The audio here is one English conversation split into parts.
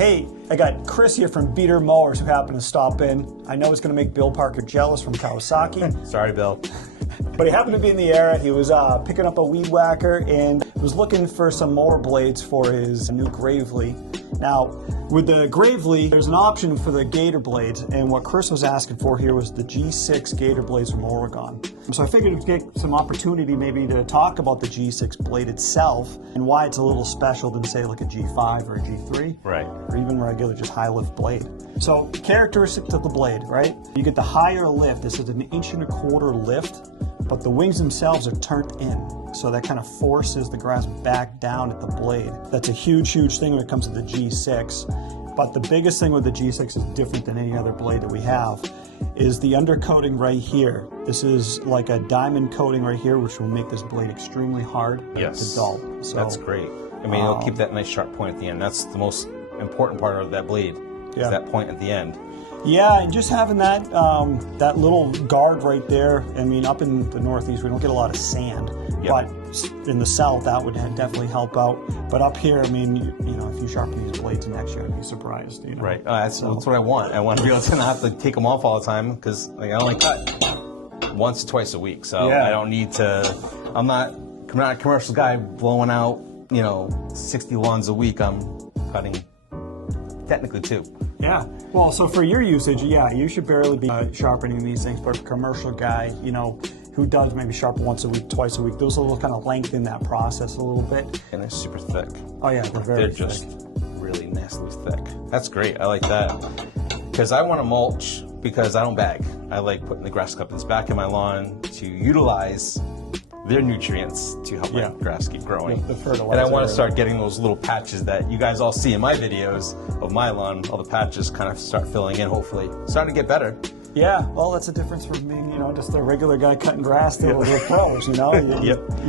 Hey, I got Chris here from Beatermowers who happened to stop in. I know it's going to make Bill Parker jealous from Kawasaki. Sorry, Bill. But he happened to be in the area. He was picking up a weed whacker and was looking for some mower blades for his new Gravely. Now, with the Gravely, there's an option for the Gator Blades, and what Chris was asking for here was the G6 Gator Blades from Oregon. So I figured we'd get some opportunity maybe to talk about the G6 blade itself and why it's a little special than say like a G5 or a G3. Right. Or even regular just high lift blade. So characteristics of the blade, right? You get the higher lift. This is an 1.25 inch lift, but the wings themselves are turned in. So that kind of forces the grass back down at the blade. That's a huge, huge thing when it comes to the G6. But the biggest thing with the G6 is different than any other blade that we have is the undercoating right here. This is like a diamond coating right here, which will make this blade extremely hard to dull. So that's great. I mean, it'll keep that nice sharp point at the end. That's the most important part of that blade, is that point at the end. Yeah, and just having that that little guard right there. I mean, up in the Northeast, we don't get a lot of sand, but in the South, that would definitely help out. But up here, I mean, you know, if you sharpen these blades next year, I'd be surprised. You know? Right. That's what I want. I want to be able to not have to take them off all the time because like, I only cut once or twice a week, so I don't need to. I'm not a commercial guy blowing out 60 lawns a week. I'm cutting technically 2. Yeah. Well, so for your usage, you should barely be sharpening these things. But a commercial guy, who does maybe sharpen once a week, twice a week, those will kind of lengthen that process a little bit. And they're super thick. Oh yeah, they're just really nastily thick. That's great. I like that. Because I want to mulch because I don't bag. I like putting the grass cup that's back in my lawn to utilize their nutrients to help my grass keep growing. The fertilizer. And I want to start getting those little patches that you guys all see in my videos of my lawn. All the patches kind of start filling in, hopefully. Starting to get better. Yeah, well, that's a difference from being, just a regular guy cutting grass to the pros, You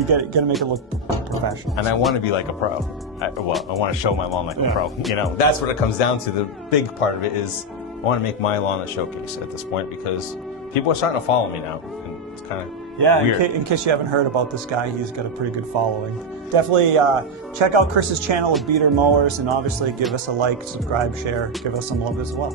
got to make it look professional. And I want to be like a pro. I want to show my lawn like a pro. That's what it comes down to. The big part of it is I want to make my lawn a showcase at this point because people are starting to follow me now. And it's kind of weird. In case you haven't heard about this guy, he's got a pretty good following. Definitely check out Chris's channel at Beatermowers, and obviously give us a like, subscribe, share, give us some love as well.